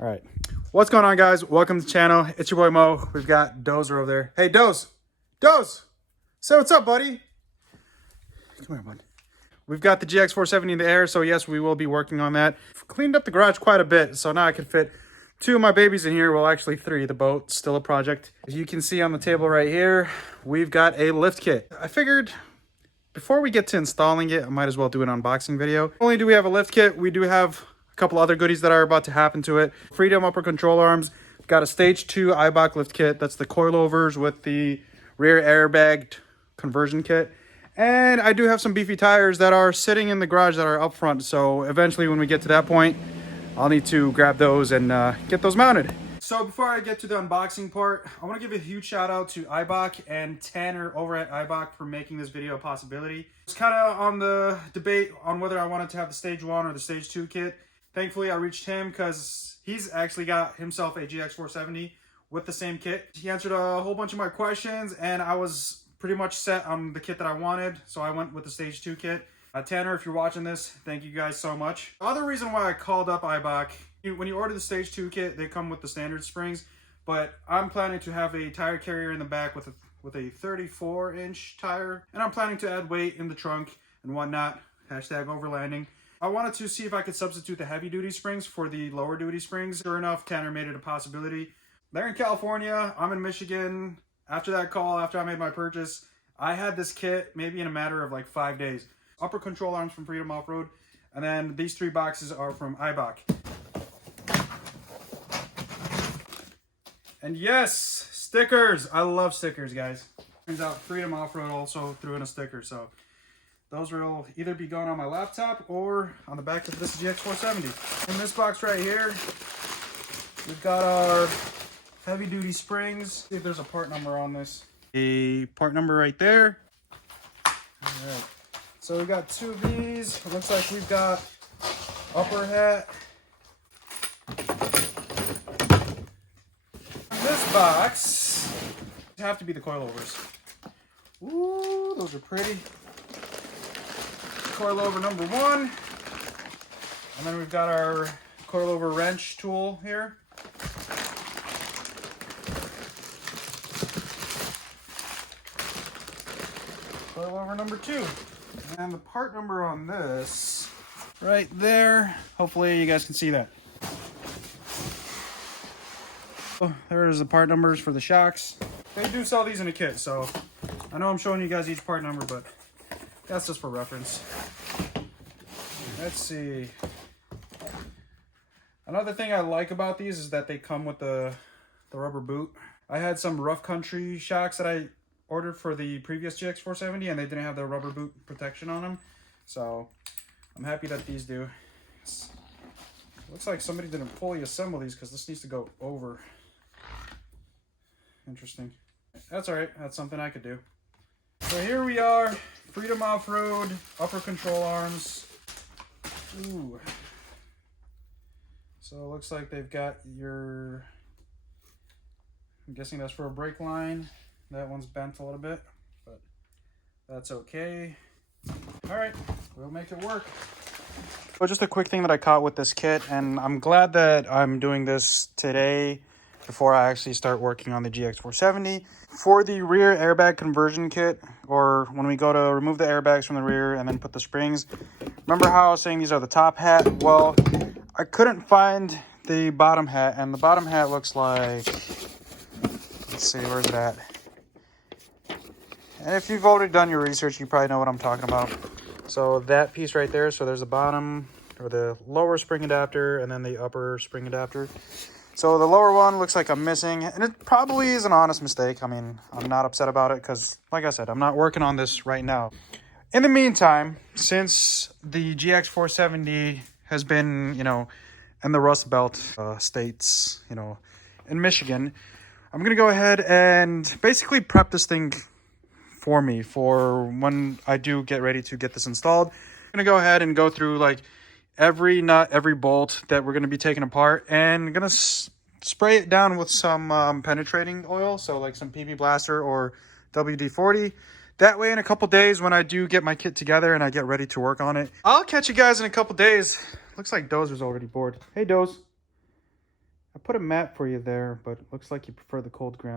All right. What's going on, guys? Welcome to the channel. It's your boy Mo. We've got Dozer over there. Hey, Doze. Doze. Say what's up, buddy. Come here, bud. We've got the GX470 in the air, so yes, we will be working on that. Cleaned up the garage quite a bit, so now I can fit two of my babies in here. Well, actually three. The boat's still a project. As you can see on the table right here, we've got a lift kit. I figured before we get to installing it, I might as well do an unboxing video. Not only do we have a lift kit, we do have a couple other goodies that are about to happen to it. Freedom upper control arms. We've got a stage 2 Eibach lift kit. That's the coilovers with the rear airbag conversion kit. And I do have some beefy tires that are sitting in the garage that are up front. So eventually when we get to that point, I'll need to grab those and get those mounted. So before I get to the unboxing part, I want to give a huge shout out to Eibach and Tanner over at Eibach for making this video a possibility. It's kind of on the debate on whether I wanted to have the stage 1 or the stage 2 kit. Thankfully, I reached him because he's actually got himself a GX470 with the same kit. He answered a whole bunch of my questions and I was pretty much set on the kit that I wanted, so I went with the stage 2 kit. Tanner, if you're watching this, thank you guys so much. The other reason why I called up Eibach, when you order the stage 2 kit, they come with the standard springs, but I'm planning to have a tire carrier in the back with a 34-inch tire, and I'm planning to add weight in the trunk and whatnot, hashtag overlanding. I wanted to see if I could substitute the heavy-duty springs for the lower-duty springs. Sure enough, Tanner made it a possibility. They're in California, I'm in Michigan. After that call, after I made my purchase, I had this kit maybe in a matter of like 5 days. Upper control arms from Freedom Off-Road, and then these 3 boxes are from Eibach. And yes, stickers. I love stickers, guys. Turns out Freedom Off-Road also threw in a sticker, so those will either be going on my laptop or on the back of this GX470. In this box right here, we've got our heavy-duty springs. See if there's a part number on this. A part number right there. All right. So we got 2 of these. It looks like we've got upper hat. In this box, have to be the coilovers. Ooh, those are pretty. Coilover number 1. And then we've got our coilover wrench tool here. Coilover number 2. And the part number on this, right there, hopefully you guys can see that. Oh, there's the part numbers for the shocks. They do sell these in a kit, so I know I'm showing you guys each part number, but that's just for reference. Let's see. Another thing I like about these is that they come with the rubber boot. I had some rough country shocks that I ordered for the previous GX470 and they didn't have the rubber boot protection on them, so I'm happy that these do. Looks like somebody didn't fully assemble these because this needs to go over. Interesting. That's all right. That's something I could do. So here we are, Freedom Off-Road upper control arms. Ooh. So it looks like they've got your, I'm guessing that's for a brake line. That one's bent a little bit, but that's okay. All right, we'll make it work. So just a quick thing that I caught with this kit, and I'm glad that I'm doing this today before I actually start working on the GX470. For the rear airbag conversion kit, or when we go to remove the airbags from the rear and then put the springs, remember how I was saying these are the top hat? Well, I couldn't find the bottom hat, and the bottom hat looks like, let's see, where's it at? And if you've already done your research, you probably know what I'm talking about. So that piece right there, so there's the bottom or the lower spring adapter and then the upper spring adapter. So the lower one looks like I'm missing, and it probably is an honest mistake. I mean, I'm not upset about it because, like I said, I'm not working on this right now. In the meantime, since the GX470 has been, you know, in the Rust Belt states, you know, in Michigan, I'm going to go ahead and basically prep this thing for me for when I do get ready to get this installed. I'm going to go ahead and go through like every nut, every bolt that we're going to be taking apart, and I'm going to spray it down with some penetrating oil. So like some PB Blaster or WD-40. That way in a couple days when I do get my kit together and I get ready to work on it, I'll catch you guys in a couple days. Looks like Dozer's already bored. Hey, Doze. put a mat for you there, but looks like you prefer the cold ground.